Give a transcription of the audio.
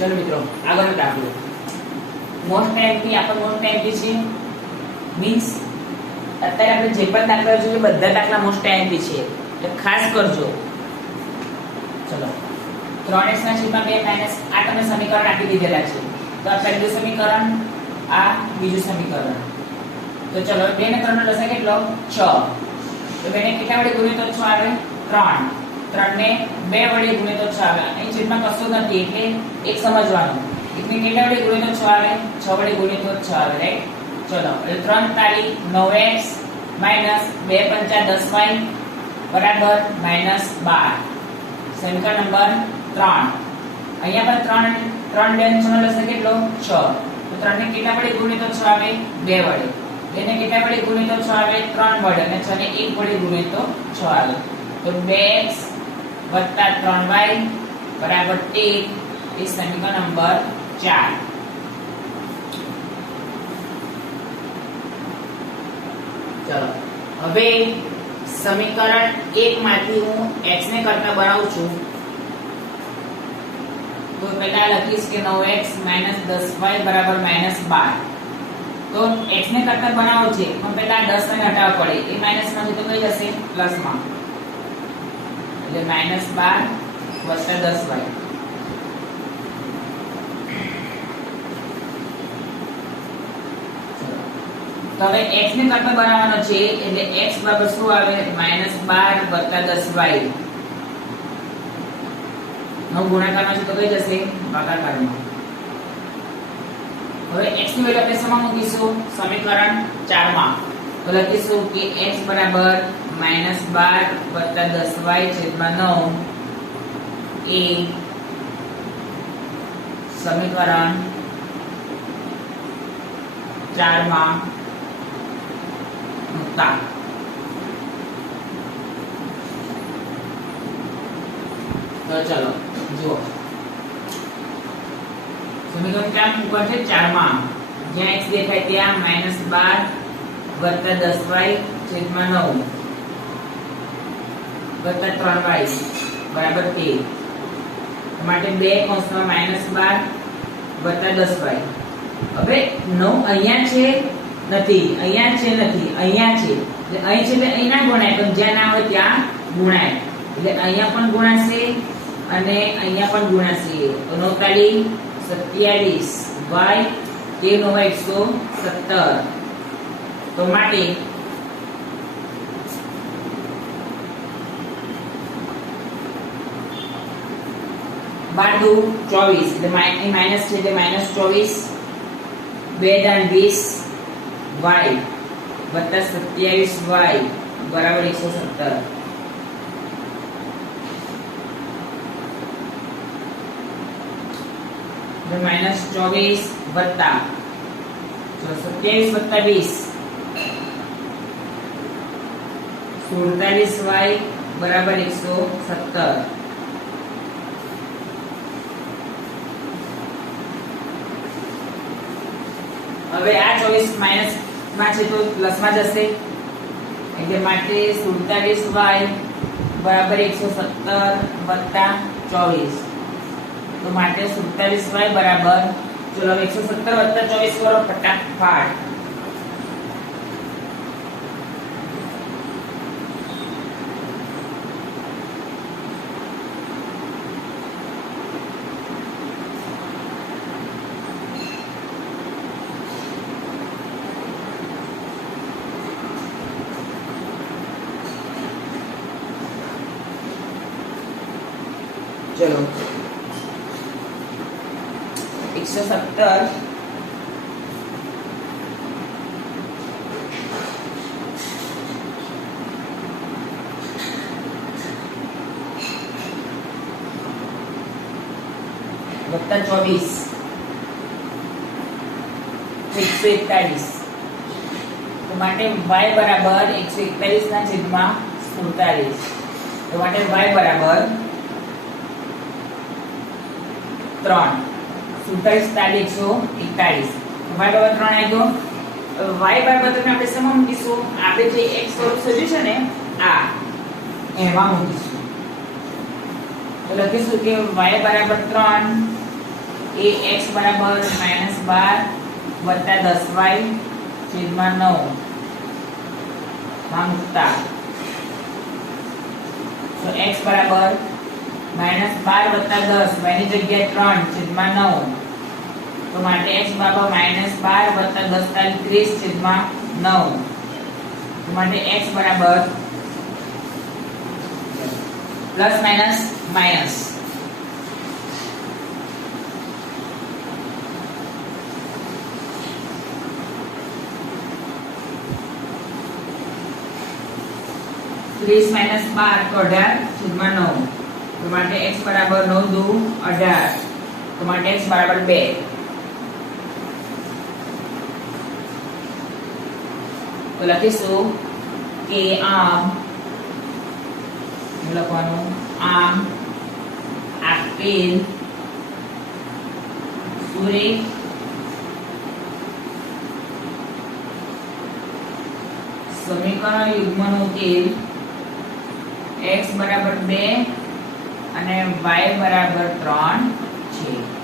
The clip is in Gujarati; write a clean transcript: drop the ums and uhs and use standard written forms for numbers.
चलो मित्रों આગળનો દાખલો મોસ્ટ ટાઈમથી આપણે મોસ્ટ ટાઈમથી છે મીન્સ અત્યારે આપણે જે પણ દાખલા જોઈએ બધા દાખલા મોસ્ટ ટાઈમથી છે એટલે ખાસ કરજો ચલો 3x ના છેદમાં 2 માઈનસ આ તમે સમીકરણ આપી દીધેલા છે તો આ પહેલું સમીકરણ આ બીજું સમીકરણ તો ચલો 2 ને 3 નો લસાઅ કેટલો 6 તો 2 ને કેટલા વડે ગુણીએ તો 6 આવે 3 3 ને 2 વડે ગુણીએ તો 6 આવે અહીં છેદમાં કશું નથી એટલે એક સમજવાનું એટલે કેટલા વડે ગુણીએ તો 6 આવે 6 વડે ગુણીએ તો 6 આવે રાઈટ ચલો એટલે 3 તારી 9x માઈનસ 2 5 10y બરાબર -12 સમીકરણ નંબર 3 અહીંયા પણ 3 2 6 નો લસાઅ કેટલો 6 તો 3 ને કેટલા વડે ગુણીએ તો 6 આવે 2 વડે એને કેટલા વડે ગુણીએ તો 6 આવે 3 વડે અને 6 ને 1 વડે ગુણીએ તો 6 આવે તો 2x 3y બરાબર 13 એ સમીકરણ નંબર 4 ચલો હવે સમીકરણ 1 માંથી હું x ને કરતા બનાવું છું તો પહેલા લખીશ કે 9x 10y બરાબર -12 તો x ને કરતા બનાવો છે પણ પહેલા 10 ને હટાવવા પડે એ માઈનસ માંથી તો કઈ જશે પ્લસ માં એટલે -12 + 10y તો હવે x ને કરતા બનાવવાનો છે એટલે x બરાબર શું આવે -12 + 10y નો ગુણાકારમાં છે તો કઈ જશે ભાગાકારમાં હવે x ની વેલ્યુ આપણે શેમાં મૂકીશું સમીકરણ 4 માં તો લખીશું કે x બરાબર -12 + 10y છેદમાં 9 એ સમીકરણ 4 માં મૂકતા તો ચલો જુઓ સમીકરણ 4 મૂકવા છે 4 માં જ્યાં x દેખાય ત્યાં -12 + 10y છેદમાં 9 + 3y બરાબર 13 માટે બે કૌંસમાં -12 + 10y હવે 9 અહીંયા છે નથી અહીંયા છે નથી અહીંયા છે એટલે અહીં છે એટલે અહીં ના ગુણાય પણ જ્યાં ના હોય ત્યાં ગુણાય એટલે અહીંયા પણ ગુણાશે અને અહીંયા પણ ગુણાશે તો 9 તાળી 27 y કે 9 117 તો માટે બાદુ 24 એટલે માઈનસ છે એટલે -24 2 * 20 y + 27y બરાબર 117 -24 વત્તા 27 + 20 47y બરાબર 117 હવે આ 24 માઈનસ માં છે તો પ્લસ માં જશે એટલે માટે 47y બરાબર 117 વત્તા 24 તો માટે 47y બરાબર ચલો 117 વત્તા 24 કરો ફટાફટ चलो 117 વત્તા 24 141 તો માટે y બરાબર 141 ના છેદમાં 47 તો માટે y બરાબર 3 47 તાળી 141 y બરાબર 3 આવી ગયો y બરાબર તમે આપણે શેમાં મૂકીશું આપણે જે x સ્વરૂપ સર્જ્યું છે ને આ એમાં મૂકીશું તો લખીશું કે y બરાબર 3 એ એ x બરાબર -12 વત્તા 10y છેદમાં 9 માં મૂકતા તો x બરાબર -12 વત્તા 10 y ની જગ્યાએ 3 છેદમાં 9 તો માટે x બરાબર -12 વત્તા 10 તાલી 30 છેદમાં 9 તો માટે x બરાબર પ્લસ માઈનસ માઈનસ 30 માઈનસ 12 તો 18 છેદમાં 9 તો માટે x બરાબર 9 દુ 18 તો માટે x બરાબર 2 તો લખીશું કે આમ લખવાનું આમ આપેલ સુરેખ સમીકરણ યુગ્મનો ઉકેલ x બરાબર 2 અને y બરાબર 3 છે.